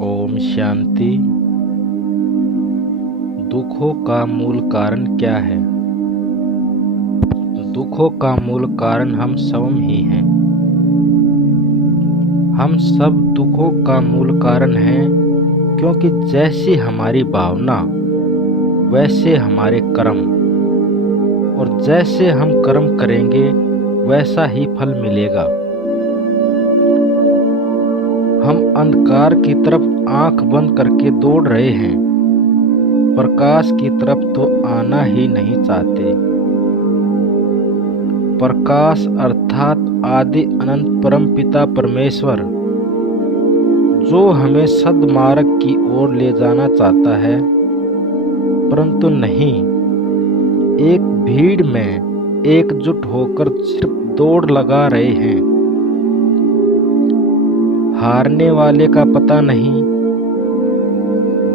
ओम शांति। दुखों का मूल कारण क्या है? दुखों का मूल कारण हम स्वयं ही हैं। हम सब दुखों का मूल कारण हैं, क्योंकि जैसी हमारी भावना वैसे हमारे कर्म, और जैसे हम कर्म करेंगे वैसा ही फल मिलेगा। हम अंधकार की तरफ आंख बंद करके दौड़ रहे हैं, प्रकाश की तरफ तो आना ही नहीं चाहते। प्रकाश अर्थात आदि अनंत परमपिता परमेश्वर, जो हमें सद्मार्ग की ओर ले जाना चाहता है, परंतु नहीं, एक भीड़ में एकजुट होकर सिर्फ दौड़ लगा रहे हैं। हारने वाले का पता नहीं,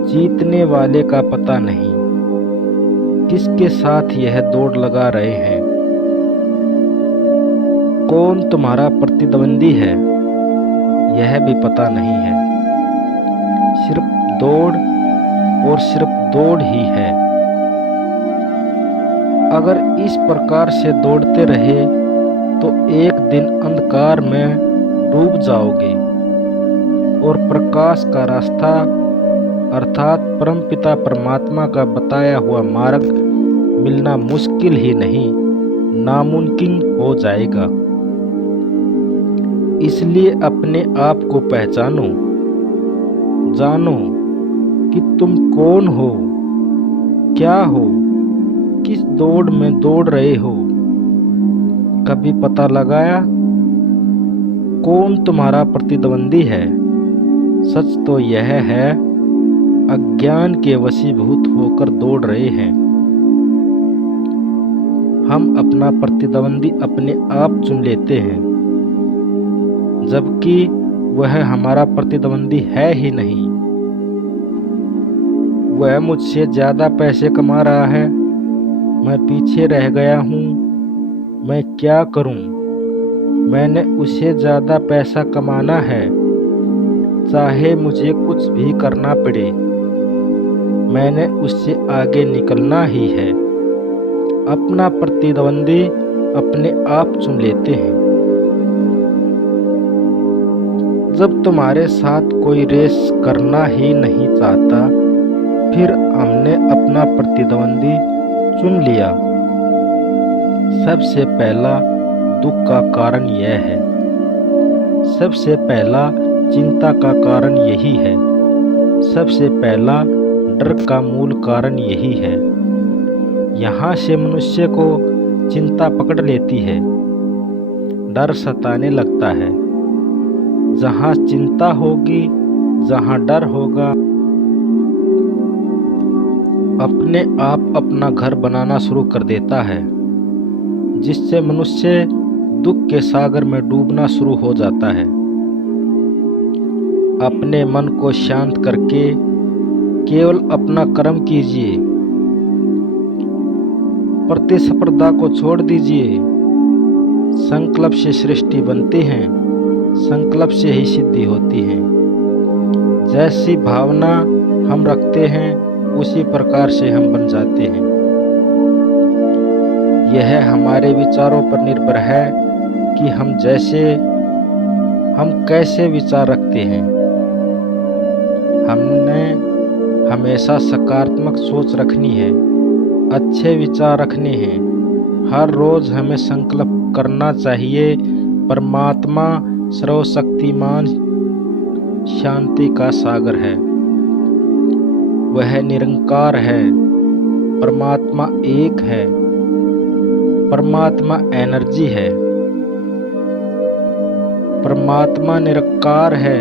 जीतने वाले का पता नहीं, किसके साथ यह दौड़ लगा रहे हैं। कौन तुम्हारा प्रतिद्वंदी है यह भी पता नहीं है। सिर्फ दौड़ और सिर्फ दौड़ ही है। अगर इस प्रकार से दौड़ते रहे तो एक दिन अंधकार में डूब जाओगे और प्रकाश का रास्ता अर्थात परमपिता परमात्मा का बताया हुआ मार्ग मिलना मुश्किल ही नहीं, नामुमकिन हो जाएगा। इसलिए अपने आप को पहचानो, जानो कि तुम कौन हो, क्या हो, किस दौड़ में दौड़ रहे हो। कभी पता लगाया कौन तुम्हारा प्रतिद्वंदी है? सच तो यह है, अज्ञान के वशीभूत होकर दौड़ रहे हैं। हम अपना प्रतिद्वंदी अपने आप चुन लेते हैं, जबकि वह हमारा प्रतिद्वंदी है ही नहीं। वह मुझसे ज्यादा पैसे कमा रहा है, मैं पीछे रह गया हूँ, मैं क्या करूँ? मैंने उसे ज्यादा पैसा कमाना है, चाहे मुझे कुछ भी करना पड़े, मैंने उससे आगे निकलना ही है। अपना प्रतिद्वंदी अपने आप चुन लेते हैं। जब तुम्हारे साथ कोई रेस करना ही नहीं चाहता, फिर हमने अपना प्रतिद्वंदी चुन लिया। सबसे पहला दुख का कारण यह है, सबसे पहला चिंता का कारण यही है, सबसे पहला डर का मूल कारण यही है। यहाँ से मनुष्य को चिंता पकड़ लेती है, डर सताने लगता है। जहाँ चिंता होगी, जहाँ डर होगा, अपने आप अपना घर बनाना शुरू कर देता है, जिससे मनुष्य दुख के सागर में डूबना शुरू हो जाता है। अपने मन को शांत करके केवल अपना कर्म कीजिए, प्रतिस्पर्धा को छोड़ दीजिए। संकल्प से सृष्टि बनती है, संकल्प से ही सिद्धि होती है। जैसी भावना हम रखते हैं उसी प्रकार से हम बन जाते हैं। यह हमारे विचारों पर निर्भर है कि हम कैसे विचार रखते हैं। हमने हमेशा सकारात्मक सोच रखनी है, अच्छे विचार रखने हैं। हर रोज हमें संकल्प करना चाहिए, परमात्मा सर्वशक्तिमान शांति का सागर है, वह निरंकार है। परमात्मा एक है, परमात्मा एनर्जी है, परमात्मा निरंकार है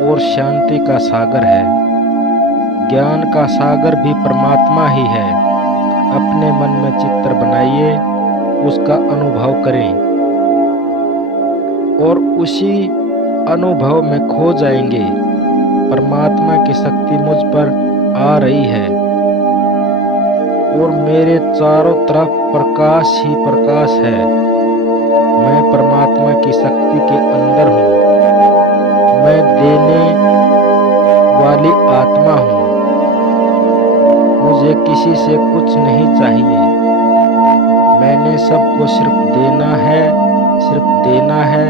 और शांति का सागर है। ज्ञान का सागर भी परमात्मा ही है। अपने मन में चित्र बनाइए, उसका अनुभव करें और उसी अनुभव में खो जाएंगे। परमात्मा की शक्ति मुझ पर आ रही है और मेरे चारों तरफ प्रकाश ही प्रकाश है। मैं परमात्मा की शक्ति के अंदर हूँ। मैं देने आत्मा हूँ, मुझे किसी से कुछ नहीं चाहिए। मैंने सबको सिर्फ देना है, सिर्फ देना है।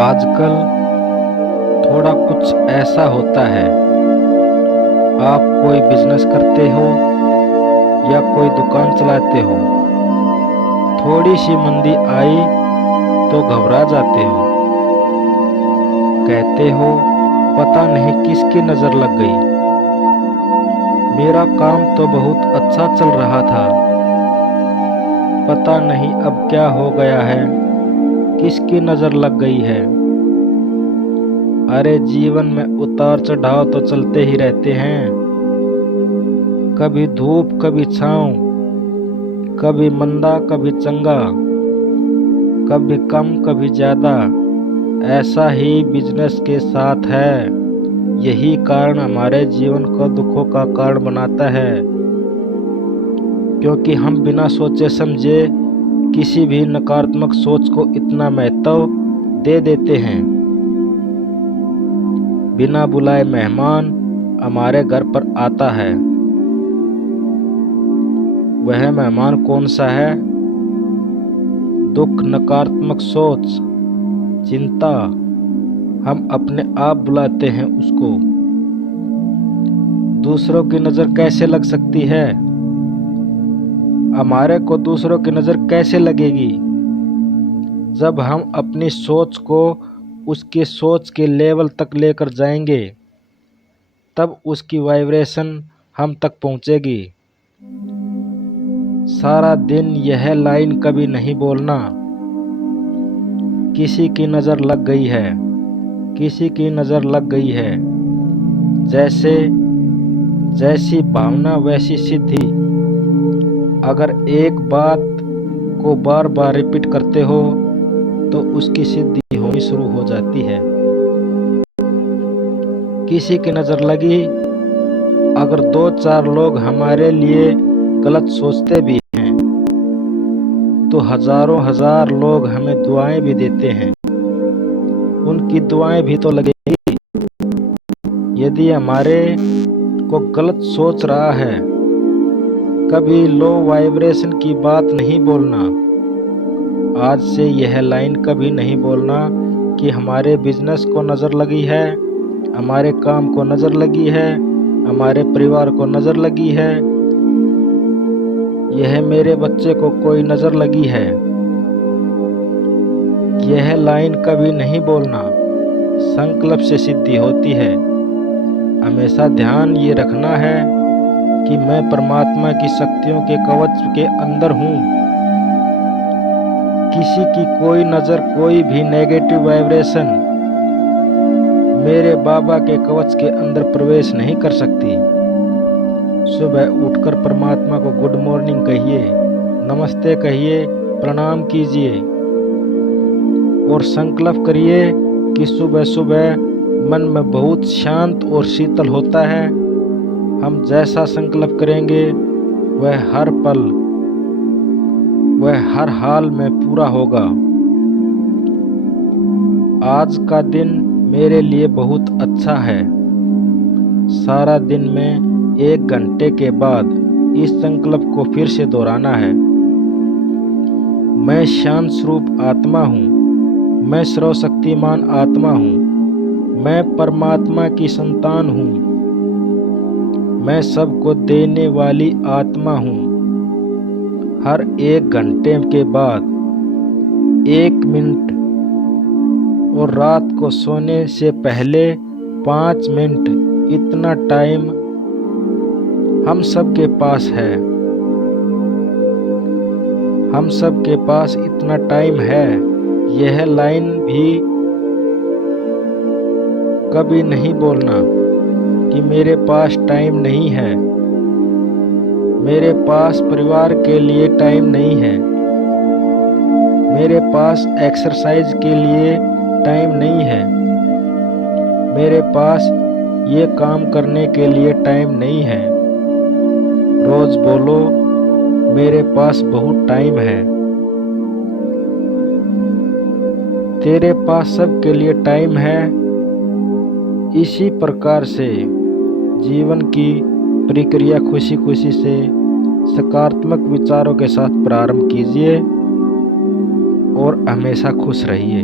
आजकल थोड़ा कुछ ऐसा होता है, आप कोई बिजनेस करते हो या कोई दुकान चलाते हो, थोड़ी सी मंदी आई तो घबरा जाते हो, कहते हो पता नहीं किसकी नज़र लग गई। मेरा काम तो बहुत अच्छा चल रहा था, पता नहीं अब क्या हो गया है, किसकी नज़र लग गई है। अरे जीवन में उतार चढ़ाव तो चलते ही रहते हैं, कभी धूप कभी छाँव, कभी मंदा कभी चंगा, कभी कम कभी ज़्यादा। ऐसा ही बिजनेस के साथ है, यही कारण हमारे जीवन को दुखों का कारण बनाता है, क्योंकि हम बिना सोचे समझे किसी भी नकारात्मक सोच को इतना महत्व दे देते हैं। बिना बुलाए मेहमान हमारे घर पर आता है, वह मेहमान कौन सा है? दुख, नकारात्मक सोच, चिंता, हम अपने आप बुलाते हैं उसको। दूसरों की नज़र कैसे लग सकती है? हमारे को दूसरों की नज़र कैसे लगेगी? जब हम अपनी सोच को उसकी सोच के लेवल तक लेकर जाएंगे, तब उसकी वाइब्रेशन हम तक पहुंचेगी। सारा दिन यह लाइन कभी नहीं बोलना, किसी की नज़र लग गई है, किसी की नज़र लग गई है। जैसी भावना वैसी सिद्धि। अगर एक बात को बार बार रिपीट करते हो तो उसकी सिद्धि होनी शुरू हो जाती है। किसी की नज़र लगी, अगर 2-4 लोग हमारे लिए गलत सोचते भी हैं तो हजारों हजार लोग हमें दुआएं भी देते हैं, उनकी दुआएं भी तो लगेंगी। यदि हमारे को गलत सोच रहा है, कभी लो वाइब्रेशन की बात नहीं बोलना। आज से यह लाइन कभी नहीं बोलना कि हमारे बिजनेस को नज़र लगी है, हमारे काम को नज़र लगी है, हमारे परिवार को नज़र लगी है, यह मेरे बच्चे को कोई नज़र लगी है। यह लाइन कभी नहीं बोलना, संकल्प से सिद्धि होती है। हमेशा ध्यान ये रखना है कि मैं परमात्मा की शक्तियों के कवच के अंदर हूँ। किसी की कोई नज़र, कोई भी नेगेटिव वाइब्रेशन मेरे बाबा के कवच के अंदर प्रवेश नहीं कर सकती। सुबह उठकर परमात्मा को गुड मॉर्निंग कहिए, नमस्ते कहिए, प्रणाम कीजिए और संकल्प करिए कि सुबह सुबह मन में बहुत शांत और शीतल होता है। हम जैसा संकल्प करेंगे वह हर पल, वह हर हाल में पूरा होगा। आज का दिन मेरे लिए बहुत अच्छा है। सारा दिन में 1 घंटे के बाद इस संकल्प को फिर से दोहराना है। मैं शांत स्वरूप आत्मा हूँ, मैं सर्वशक्तिमान आत्मा हूँ, मैं परमात्मा की संतान हूँ, मैं सबको देने वाली आत्मा हूँ। हर 1 घंटे के बाद 1 मिनट और रात को सोने से पहले 5 मिनट, इतना टाइम हम सबके पास है। हम सबके पास इतना टाइम है। यह लाइन भी कभी नहीं बोलना कि मेरे पास टाइम नहीं है, मेरे पास परिवार के लिए टाइम नहीं है, मेरे पास एक्सरसाइज के लिए टाइम नहीं है, मेरे पास ये काम करने के लिए टाइम नहीं है। रोज बोलो मेरे पास बहुत टाइम है। तेरे पास सबके लिए टाइम है, इसी प्रकार से जीवन की प्रक्रिया खुशी खुशी से सकारात्मक विचारों के साथ प्रारंभ कीजिए और हमेशा खुश रहिए।